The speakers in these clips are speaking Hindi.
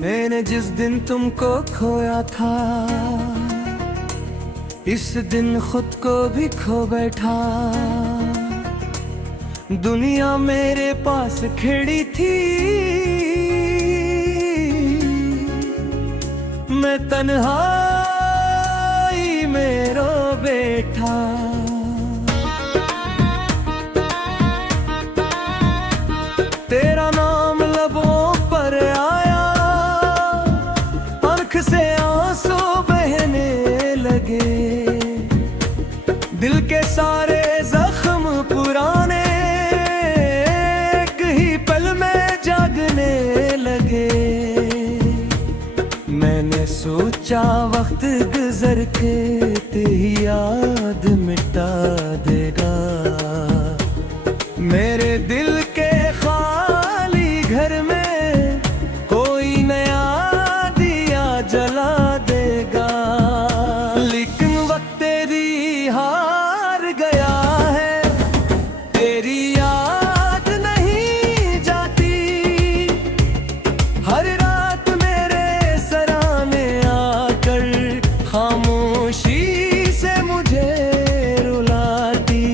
मैंने जिस दिन तुमको खोया था, इस दिन खुद को भी खो बैठा। दुनिया मेरे पास खड़ी थी, मैं तन्हाई में रो बैठा। तेरा नाम लबों पर आया, आँख से आंसू बहने लगे। दिल के सारे जख्म पुराने एक ही पल में जागने लगे। मैंने सोचा वक्त गुजर के तेरी याद मिटा देगा। मेरे दिल के खाली घर में कोई नया दिया जला देगा। लेकिन वक्त तेरी हार गया है, तेरी याद नहीं जाती। हर रात मेरे सराहने आकर खामोशी से मुझे रुलाती।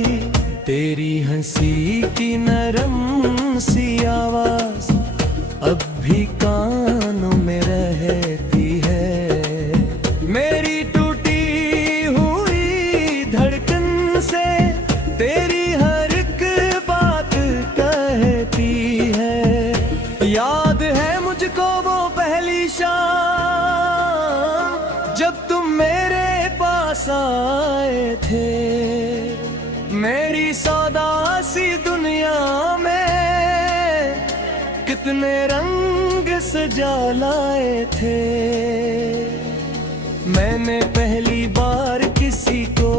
तेरी हंसी की नरम सी आवाज अब भी कानों में रहती है। मेरी टूटी हुई धड़कन से तेरी हर एक बात कहती है। याद है मुझको वो पहली शाम जब तुम मेरे पास आए थे। मेरी सौदासी दुनिया में कितने रंग सजा लाए थे। मैंने पहली बार किसी को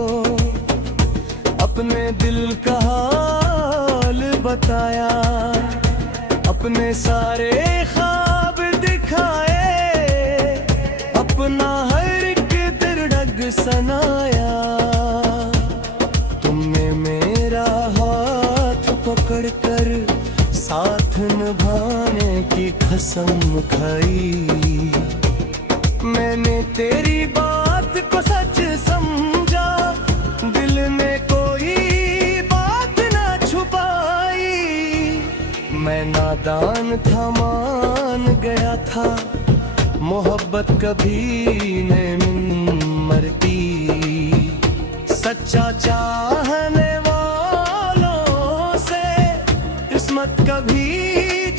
अपने दिल का हाल बताया। अपने सारे ख्वाब दिखाए, अपना हर एक दर्द सुनाया। तुमने मेरा हाथ पकड़कर साथ निभाने की कसम खाई। मैंने तेरी बात को सच समझा, दिल में कोई बात ना छुपाई। मैं नादान था, मान गया था मोहब्बत कभी नहीं मरती। सच्चा चाहने वालों से किस्मत कभी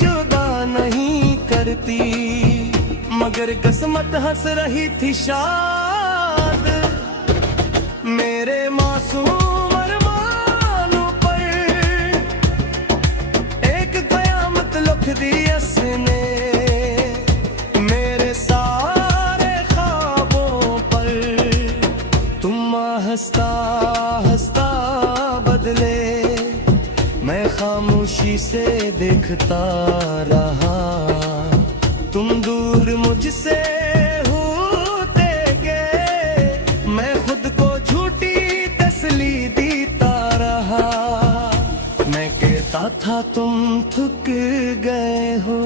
जुदा नहीं करती। मगर किस्मत हंस रही थी शाद मेरे मासूम अरमानों पर। एक कयामत लिख दी उसने मेरे सारे ख्वाबों पर। तुम हंसता हंसता बदले, मैं खामोशी से देखता रहा। तुम दूर मुझसे होते गए, मैं खुद को झूठी तसली देता रहा। मैं कहता था तुम थक गए हो,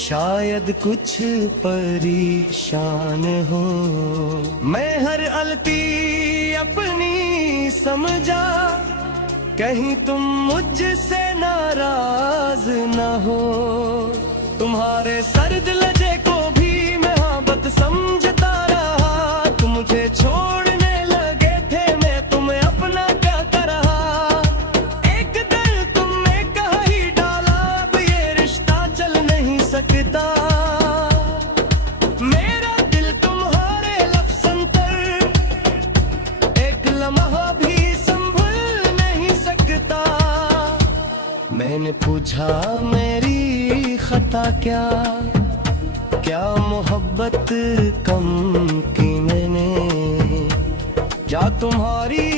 शायद कुछ परेशान हो। मैं हर गलती अपनी समझा, कहीं तुम मुझसे नाराज न हो। तुम्हारे सर्द लहजे को भी मैं मोहब्बत समझता रहा। तुम मुझे छोड़ने लगे थे, मैं तुम्हें अपना क्या कर रहा। एक दिल तुमने कह ही डाला, अब ये रिश्ता चल नहीं सकता। मेरा दिल तुम्हारे लफ्ज़ अंतर एक लम्हा भी संभल नहीं सकता। मैंने पूछा मेरी खता क्या, क्या मोहब्बत कम की मैंने। क्या तुम्हारी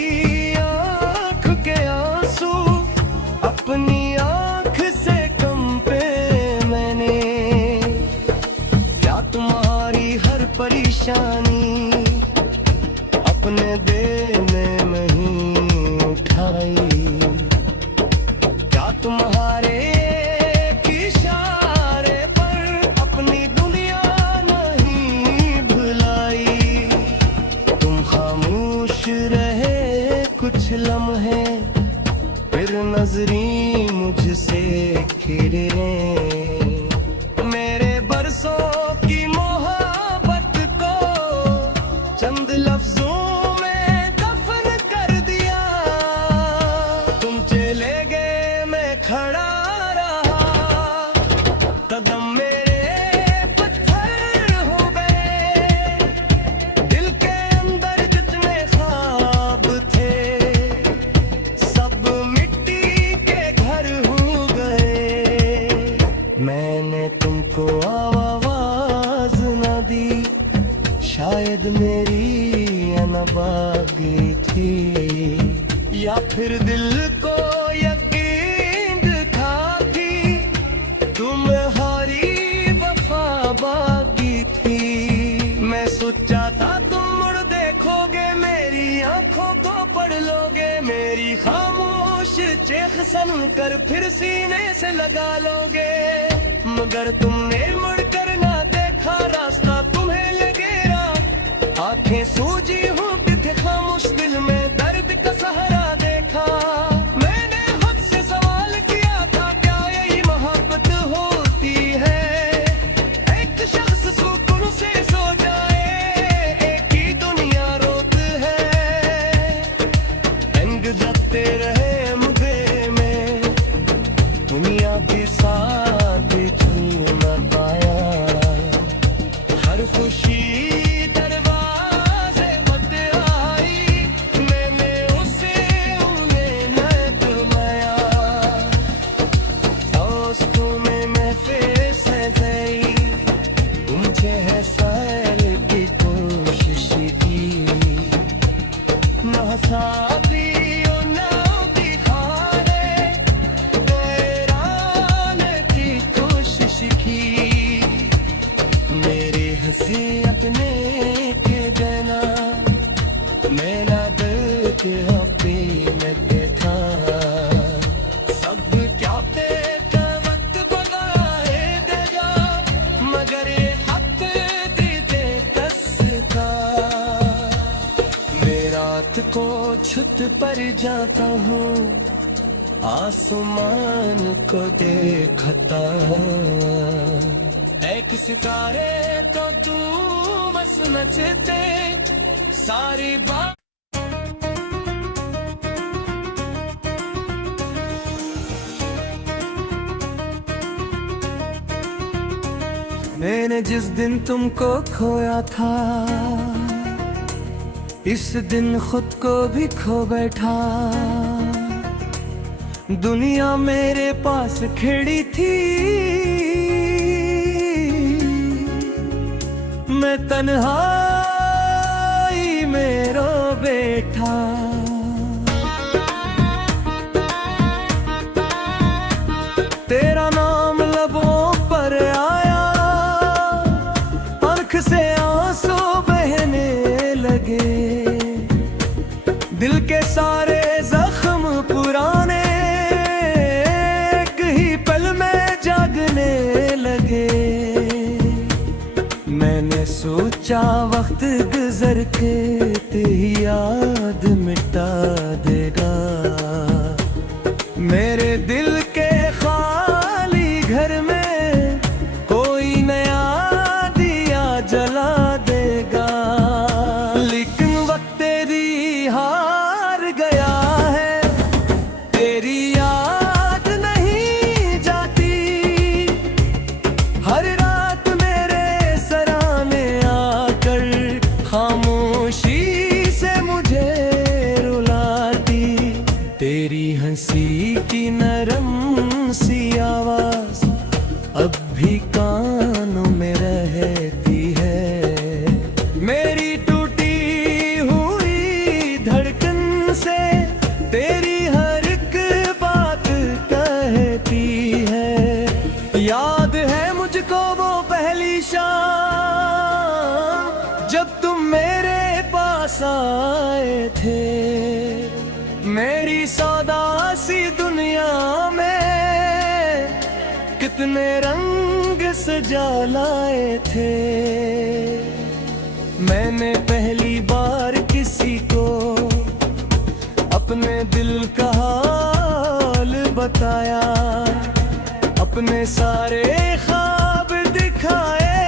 आँख के आंसू अपनी आँख से कम पे मैंने। क्या तुम्हारी हर परेशानी अपने देने में ही उठाई। क्या तुम्हारे इशारे पर अपनी दुनिया खुश रहे कुछ लम्हे, फिर नजरी मुझसे खिरे। मेरे बरसों की मोहब्बत को चंद लफ्जों में दफन कर दिया। तुम चले गए मैं खड़ा रहा, कदम मेरे पत्थर हो गए। दिल के अंदर जितने ख्वाब थे सब मिट्टी के घर हो गए। मैंने तुमको आवाज न दी, शायद मेरी अनबागी थी, या फिर दिल को यकीन था थी तुम्हारी वफा बागी थी। मैं सोचा था तुम मुड़ देखोगे, मेरी आंखों को पढ़ लोगे, मेरी खामोश चेख सुन कर फिर सीने से लगा लोगे। मगर तुमने मुड़कर ना देखा, रास्ता तुम्हें लगेगा। आंखें सूजी होंठ थे खामोश, दिल में दर्द का सहारा देखा। मैंने खुद से सवाल किया था, क्या यही मोहब्बत होती है? एक शख्स सुकून से सो जाए, एक ही दुनिया रोत है। रंग जगते रहे मुझे में, दुनिया के साथ छू न पाया। हर खुशी अपने के देना, मेरा दिल के हफ्ते में बैठा। सब क्या तेरा वक्त बगाए देगा, मगर ये खत दीदे दस का। मैं रात को छत पर जाता हूँ, आसमान को देखता। एक सितारे तो तू बस नचते सारी बात। मैंने जिस दिन तुमको खोया था, इस दिन खुद को भी खो बैठा। दुनिया मेरे पास खड़ी थी, मैं तन्हाई में रो बैठा। तेरा नाम लबों पर आया, आँख से आंसू बहने लगे। दिल के सारे जख्म पुराने एक ही पल में जागने लगे। मैंने सोचा वक्त गुजर के तेरी याद मिटा देगा। मेरे दिल के खाली घर में कोई नया दिया जला देगा। लेकिन वक्त तेरी हार गया है, तेरी याद नहीं जाती। हर रात मेरे सराने आकर खामोशी से मुझे रुलाती। तेरी हंसी की नरम सी आवाज अब भी कानों में रहती है। मेरी टूटी हुई धड़कन से तेरी हर एक बात कहती है। याद है मुझको वो पहली शाम जब तुम मेरे पास आए थे। मेरी सौदासी दुनिया में कितने रंग सजा लाए थे। मैंने पहली बार किसी को सताया, अपने सारे ख्वाब दिखाए,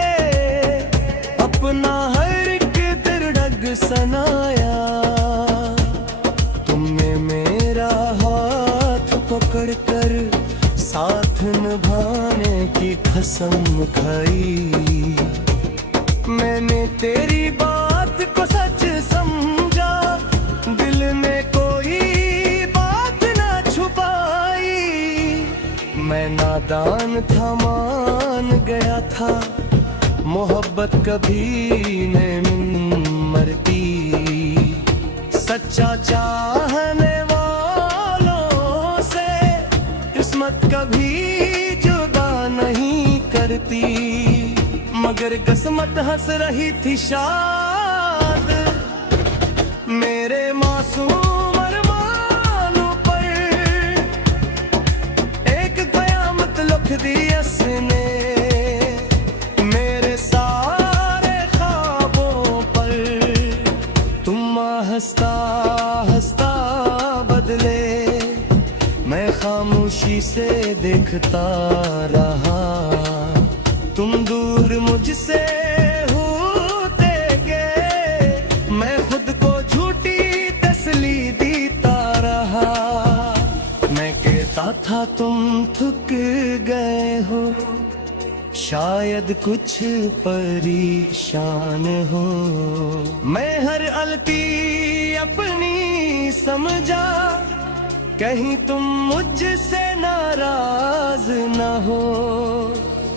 अपना हर एक दर्द सनाया। तुमने मेरा हाथ पकड़कर साथ निभाने की कसम खाई। मैंने तेरी बात को सच समझा, दिल में कोई बात ना छुपाई। मैं नादान था, मान गया था, मोहब्बत कभी नहीं मरती। सच्चा चाहने वालों से किस्मत कभी जुदा नहीं करती। मगर किस्मत हंस रही थी शाद मेरे मासूम अरमानों पर। एक कयामत लिख दी उसने मेरे सारे ख्वाबों पर। तुम हंसता हंसता बदले, मैं खामोशी से देखता रहा। तुम दूर मुझसे होते गए, मैं खुद को झूठी तसली देता रहा। मैं कहता था तुम थक गए हो, शायद कुछ परेशान हो। मैं हर गलती अपनी समझा, कहीं तुम मुझसे नाराज न हो।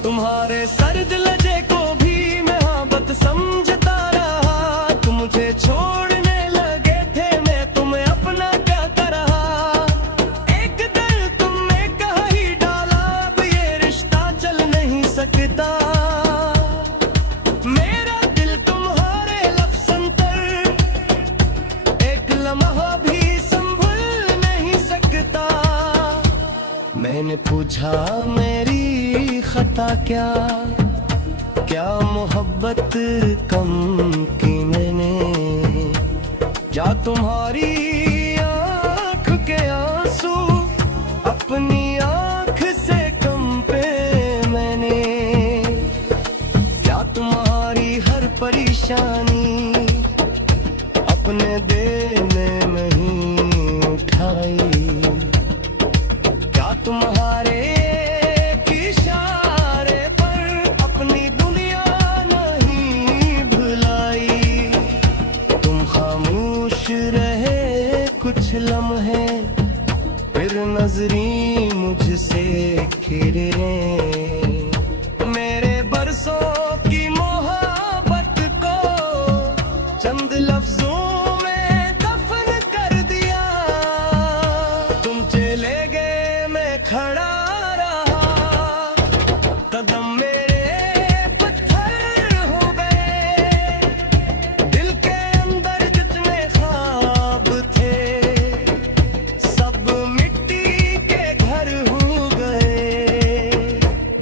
तुम्हारे सर्द लहजे को भी मैं मोहब्बत समझता रहा। तुम मुझे छोड़ने लगे थे, मैं तुम्हें अपना कहता रहा। एक दिन तुमने कहा ही डाला, अब ये रिश्ता चल नहीं सकता। मेरा दिल तुम्हारे लफ्ज़ अंतर एक लम्हा भी संभल नहीं सकता। मैंने पूछा मेरी खता क्या, क्या मोहब्बत कम की मैंने? क्या तुम्हारी आँख के आंसू अपनी आँख से कम पे मैंने? क्या तुम्हारी हर परेशानी अपने देने में ही उठाई? क्या तुम्हारे कुछ लम्हे फिर नजरी मुझसे खिरे? मेरे बरसों की मोहब्बत को चंद लफ्जों में दफन कर दिया। तुम चले गए, मैं खड़ा रहा, कदम मेरे पत्थर हो गए। दिल के अंदर जितने ख्वाब थे,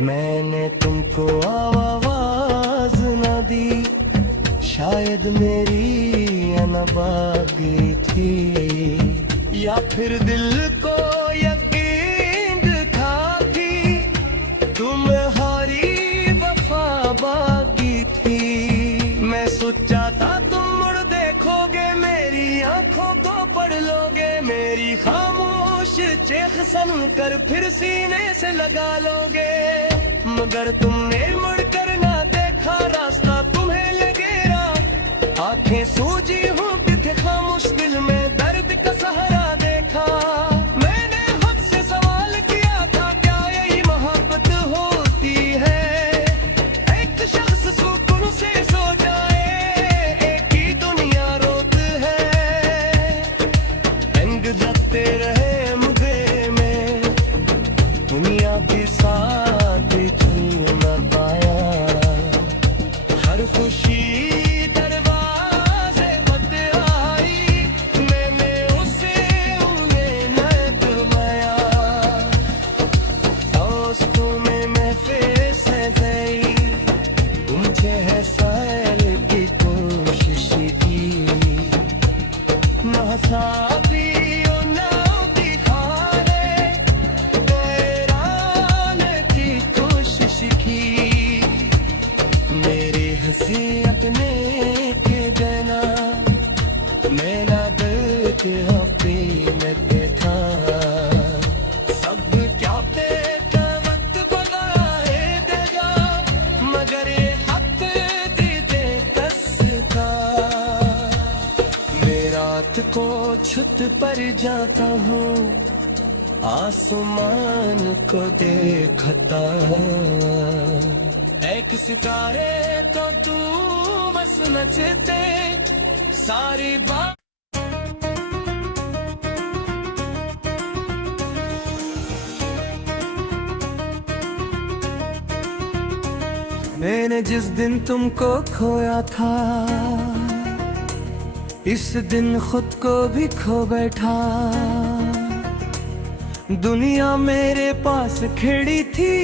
मैंने तुमको आवाज न दी, शायद मेरी अनबागी थी। या फिर दिल को यकीन था कि तुम्हारी वफा बागी थी। मैं सोचा था तुम मुड़ देखोगे, मेरी आंखों को पढ़ लोगे, मेरी खामोश चेख सुन कर फिर सीने से लगा लोगे। मगर तुमने मुड़कर ना देखा, रास्ता तुम्हें लगेगा। आंखें सूजी हूँ थे, खामोश दिल में दर्द का सहारा देखा। मैंने खुद से सवाल किया था, क्या यही मोहब्बत होती है? एक शख्स सुकून से सो जाए, एक ही दुनिया रोत है। रंग जगते रहे मुझे में, दुनिया के साथ न पाया। हर खुशी दरवाजे मत आई, मैंने उसे उन्हें न घुमाया। दोस्तों में महफिल से गई, तुमसे है सैल की कोशिश की। न हंसा थे अपने के देना, मेरा दिल के हकीकत पे था। सब क्या पे का वक्त बनाए देगा, मगर ये हक दे कस था। मैं रात को छत पर जाता हूँ, आसमान को देखता, एक सितारे तो तू बस नचते सारी बात। मैंने जिस दिन तुमको खोया था, इस दिन खुद को भी खो बैठा। दुनिया मेरे पास खड़ी थी,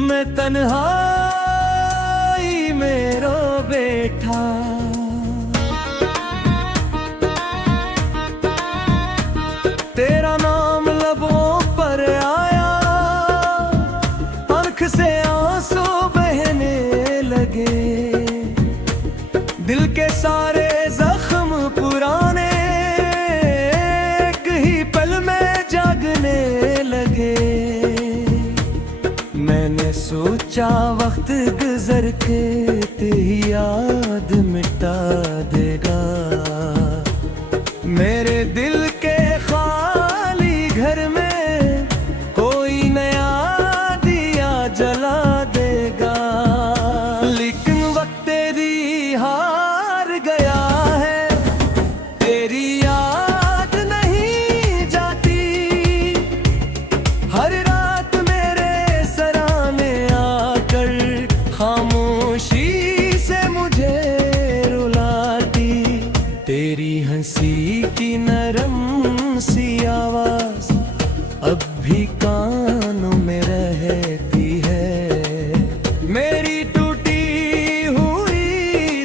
मैं तन्हाई में रो बैठा। तेरा नाम लबों पर आया, आँख से आंसू बहने लगे। दिल के सारे जख्म पुराने एक ही पल में जागने लगे। मैंने सोचा वक्त गुजर के तेरी याद मिटा देगा। मेरे दिल के खाली घर में कोई नया दिया जला देगा। लेकिन वक्त तेरी हार गया है, तेरी याद नहीं जाती। हर रात मेरे सराहने आकर खामोशी से मुझे रुलाती। तेरी हंसी की नरम सी आवाज अब भी कानों में रहती है। मेरी टूटी हुई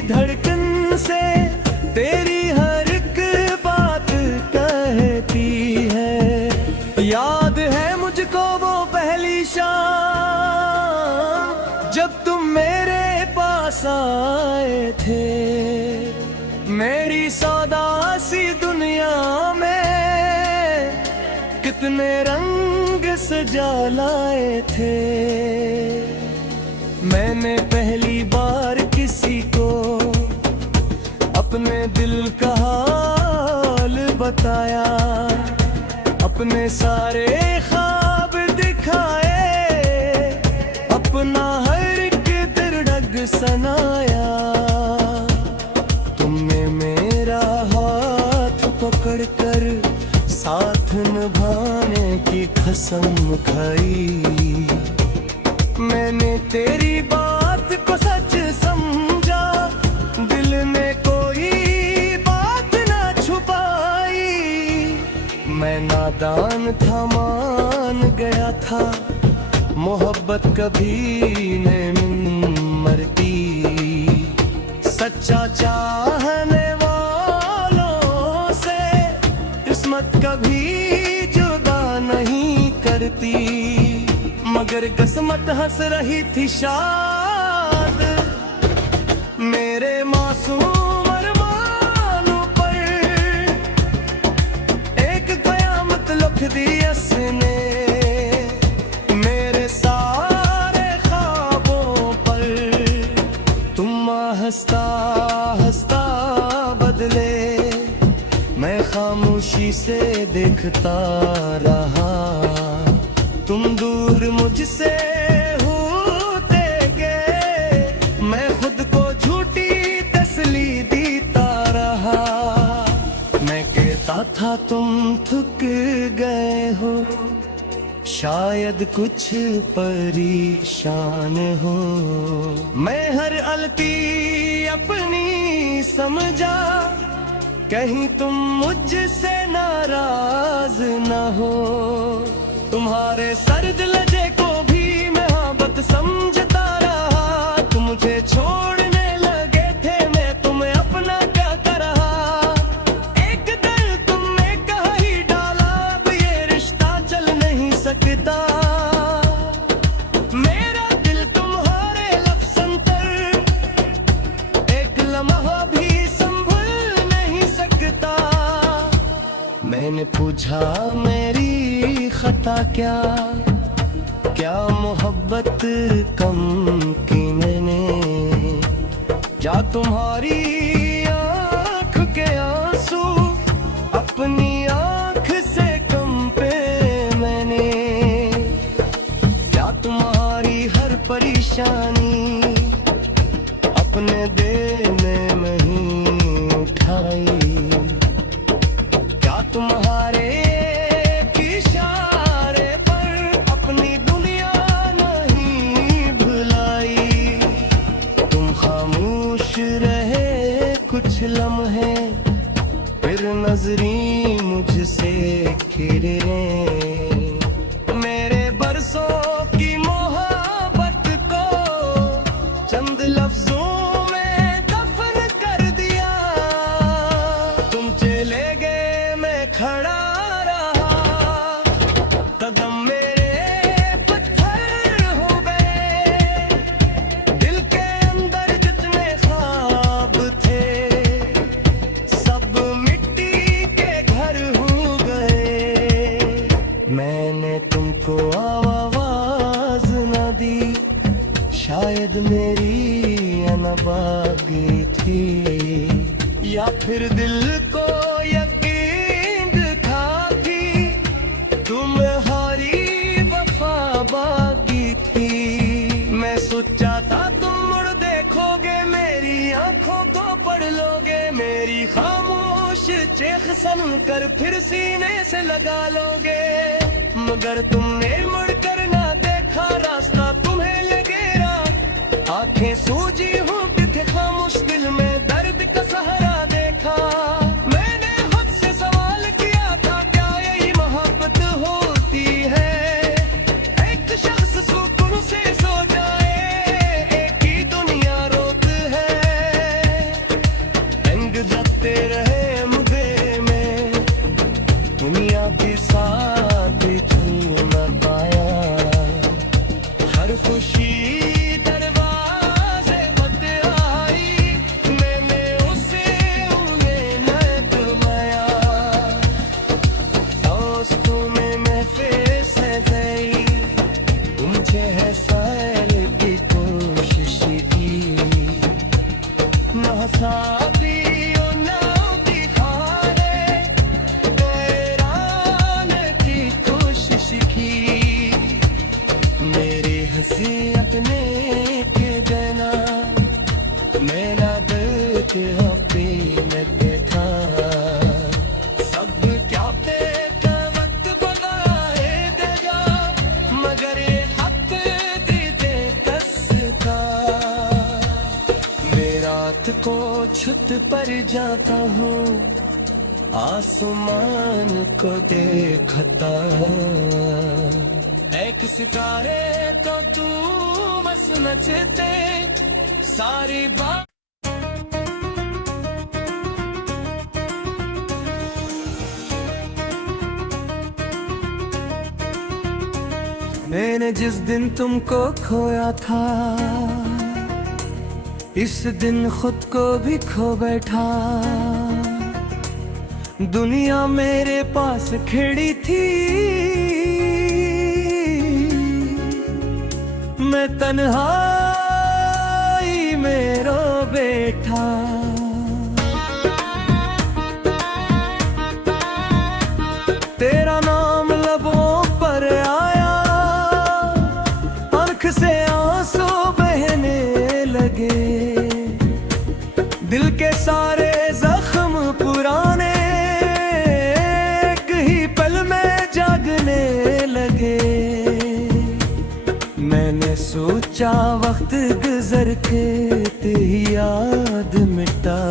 धड़कन से तेरी हर एक बात कहती है। याद है मुझको वो पहली शाम जब तुम मेरे पास आए थे। मेरी सौदासी दुनिया में कितने रंग सजा लाए थे। मैंने पहली बार किसी को अपने दिल का हाल बताया, अपने सारे ख्वाब दिखाए, अपना हर एक दर्द सुनाया। तुमने मेरा हाथ पकड़कर साथ निभाने की कसम खाई। मैंने तेरी बात को सच समझा, दिल में कोई बात ना छुपाई। मैं नादान था, मान गया था मोहब्बत कभी नहीं मरती। सच्चा चाहने वालों से किस्मत कभी जुदा नहीं करती। मगर किस्मत हंस रही थी शायद मेरे मासूम अरमानों पर। एक कयामत लिख दी उसने मेरे सारे ख्वाबों पर। तुम हंसता हंसता बदले, मैं खामोशी से देखता रहा। तुम दूर मुझसे होते गए, मैं खुद को झूठी तसली देता रहा। मैं कहता था तुम थक गए हो, शायद कुछ परेशान हो। मैं हर गलती अपनी समझा, कहीं तुम मुझसे नाराज न हो। तुम्हारे सर्द लहजे को भी मैं मोहब्बत समझता रहा। तुम मुझे छोड़ने लगे थे, मैं तुम्हें अपना क्या कर रहा। एक दिन तुमने कहा ही डाला, अब ये रिश्ता चल नहीं सकता। मेरा मैंने पूछा मेरी खता क्या, क्या मोहब्बत कम की मैंने, क्या तुम्हारी आँख के आंसू अपनी आँख से कम पे मैंने, क्या तुम्हारी हर परेशानी अपने देने में ही उठाई, क्या तुम्हारे एक इशारे पर अपनी दुनिया नहीं भुलाई। तुम खामोश रहे कुछ लम्हे, फिर नजरी मुझसे घिरे, मेरे बरसों की मोहब्बत को चंद लफ्जों में दफन कर दिया। तुम चले गए मैं खड़ा रहा, कदम मेरे पत्थर हो गए, दिल के अंदर जितने ख्वाब थे सब मिट्टी के घर हो गए। मैंने तुमको आवाज न दी, शायद मेरी अनबागी थी, या फिर दिल को यकीन था कि तुम्हारी वफा बागी थी। मैं सोचा था तुम मुड़ देखोगे, मेरी आंखों को पढ़ लोगे, मेरी खामोश चेख सुन कर फिर सीने से लगा लोगे, मगर तुमने मुड़ कर ना देखा, रास्ता तुम्हें ये घेरा, आंखें सूजी हूँ दिखे खामोश, दिल में दर्द का सहारा देखा। मैंने खुद से सवाल किया था क्या यही मोहब्बत होती है, एक शख्स सुकून से सो जाए एक ही दुनिया रोत है, रंग जाते रहे मुझे में दुनिया के साथ छू न पाया, हर खुशी दरवाजे मत आई, मैंने उसे उन्हें न दबाया, दोस्तों में महफिल से गई, मुझे है सैर की कोशिश की, न साथी और न दिखाने, हैरान की कोशिश की, मेरी हंसी अपने के देना, मेरा दिल के अपने बैठा, सब क्या पे वक्त बगाए देगा, मगर ये हक दीदे कस का। मैं रात को छत पर जाता हूँ, आसमान को देखता, एक सितारे तो तू बस नचते सारी बात। मैंने जिस दिन तुमको खोया था, इस दिन खुद को भी खो बैठा, दुनिया मेरे पास खड़ी थी, मैं तन्हाई में रो बैठा, तेरा नाम लबों पर आया, आँख से आंसू बहने लगे, दिल के सारे जख्म पुराने एक ही पल में जागने लगे। मैंने सोचा वक्त गुजर के तेरी याद मिटा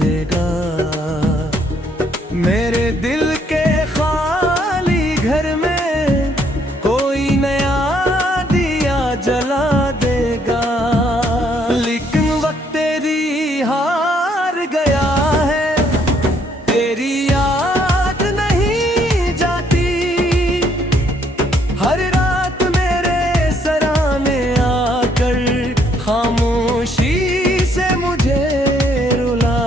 देगा, मेरे दिल के खाली घर में कोई नया दिया जला देगा, लेकिन वक्त तेरी हार गया है, तेरी याद नहीं जाती, हर रात मेरे सराहने आकर खामोशी से मुझे रुला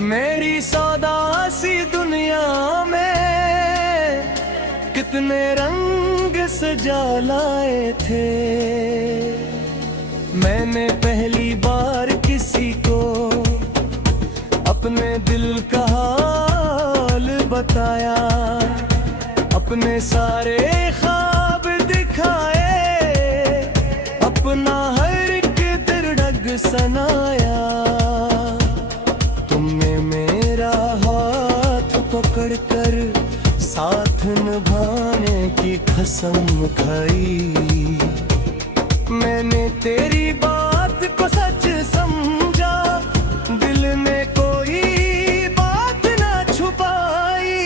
मेरी सौदा सी दुनिया में कितने रंग सजा लाए थे। मैंने पहली बार किसी को अपने दिल का हाल बताया, अपने सारे ख्वाब दिखाए, अपना हर एक दर्द सनाया। तुमने मेरा हाथ पकड़कर साथ निभाने की कसम खाई। मैंने तेरी बात को सच समझा, दिल में कोई बात ना छुपाई।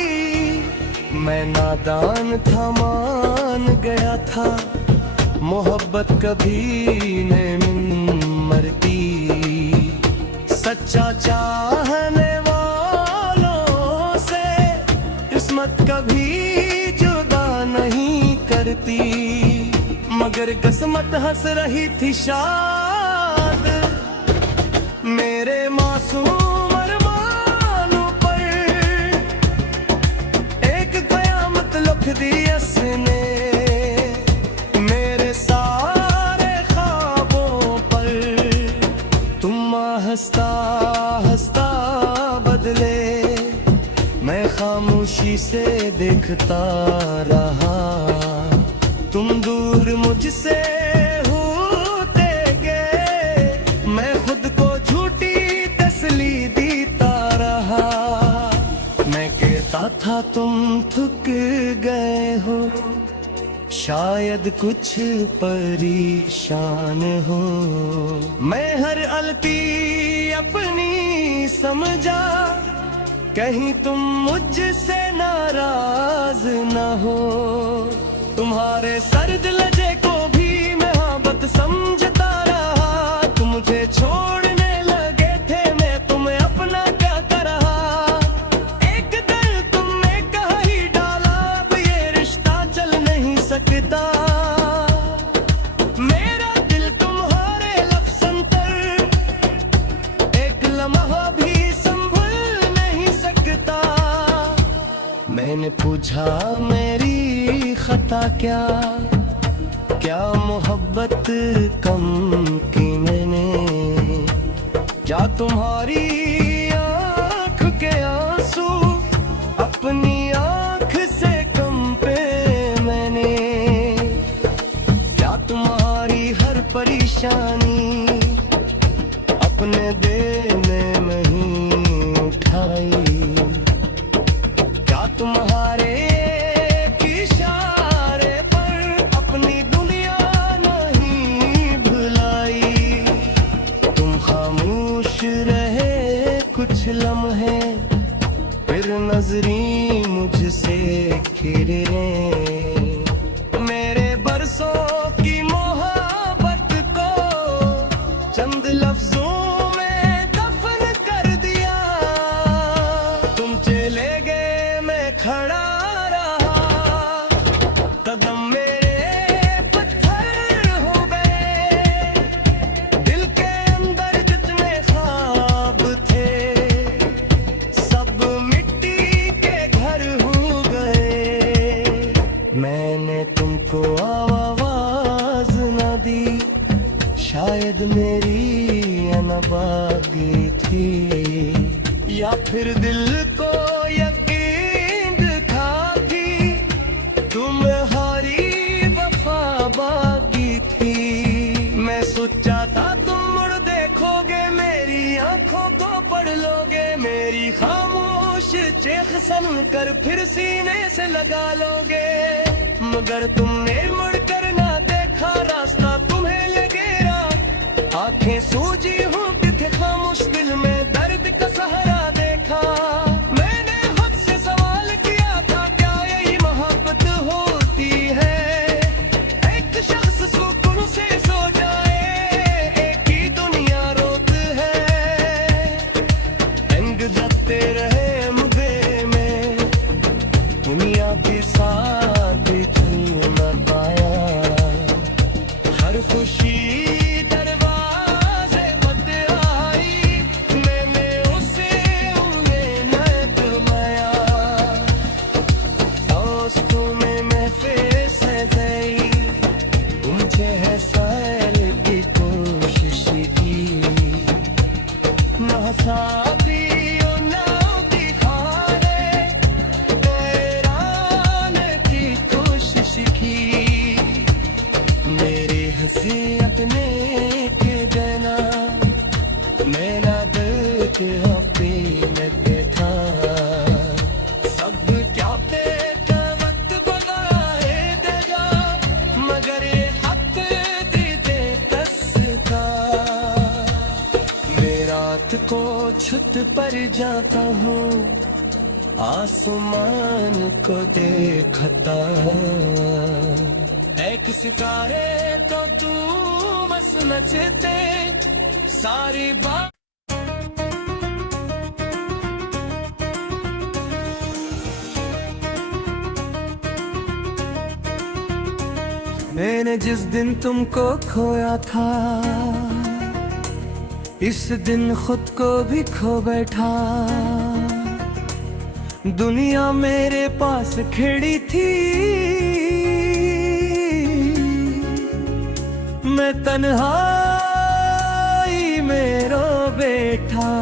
मैं नादान था, मान गया था, मोहब्बत कभी नहीं मरती। सच्चा चाहने वालों से किस्मत कभी जुदा नहीं करती। मगर किस्मत हंस रही थी शाद मेरे मासूम अरमानों पर। एक कयामत लिख दी उसने मेरे सारे ख्वाबों पर। तुम हंसता हंसता बदले, मैं खामोशी से देखता रहा। तुम दूर मुझसे होते गए, मैं खुद को झूठी तसली देता रहा। मैं कहता था तुम थक गए हो, शायद कुछ परेशान हो। मैं हर गलती अपनी समझा, कहीं तुम मुझसे नाराज न हो। तुम्हारे सर्द लहजे को भी मैं मोहब्बत समझता रहा। तुम मुझे छोड़ने लगे थे, मैं तुम्हें अपना क्या कर रहा। एक दिन तुमने कहा ही डाला, अब ये रिश्ता चल नहीं सकता। मेरा दिल तुम्हारे लफ्ज़ अंतर एक लम्हा भी संभल नहीं सकता। मैंने पूछा मेरी खता क्या, क्या मोहब्बत कम की मैंने। क्या तुम्हारी आँख के आंसू अपनी आँख से कम पे मैंने। क्या तुम्हारी हर परेशानी अपने देने में ही उठाई। क्या तुम्हारे कुछ लम्हे फिर नजरी मुझसे घिरे। मेरे बरसों की मोहब्बत को चंद लफ्जों में दफन कर दिया। तुम चले गए, मैं खड़ा रहा, कदम मेरे पत्थर हो गए। दिल के अंदर जितने ख्वाब थे, मैंने तुमको आवाज न दी। शायद मेरी अनबागी थी, या फिर दिल को यकीन दिखाती तुम्हारी वफा बागी थी। मैं सोचा था तुम मुड़ देखोगे, मेरी आंखों को पढ़ लोगे। मेरी खामोश चेख सुन कर फिर सीने से लगा लोगे। मगर तुमने मुड़कर ना देखा, रास्ता तुम्हें ये घेरा। आंखें सूजी होती थी, खामोश दिल में दर्द का सहारा देखा। मैंने खुद से सवाल किया था, क्या यही मोहब्बत होती है। एक शख्स सुकून से सो जाए, एक ही दुनिया रोत है। रंग जगते रहे मुझे में, दुनिया के साथ न पाया। हर खुशी दरवाजे बद आई, मैंने दियो ना दिखारे तेराने की कोशिश की मेरे हंसी अपने के देना मेरा दिल के हफ्ते में था सब क्या बेटा वक्त बगाए देगा मगर ये हक दे दस का मैं रात को छत पर जाता हूँ आसमान को देखता एक सितारे तो तू बस नचते सारी बात मैंने जिस दिन तुमको खोया था इस दिन खुद को भी खो बैठा दुनिया मेरे पास खड़ी थी मैं तन्हाई में रो बैठा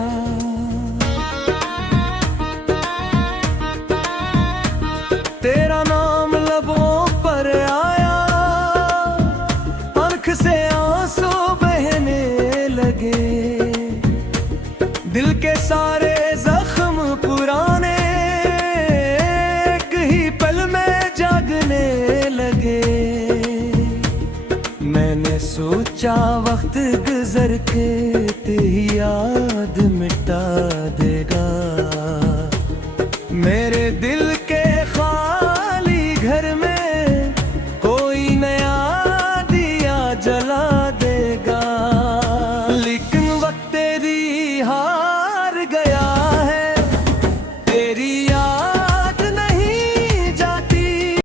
तेरा नाम लबों पर आया आंख से आंसू बहने लगे दिल के सारे जख्म पुराने एक ही पल में जागने लगे मैंने सोचा वक्त गुजर के तेरी याद मिटा देगा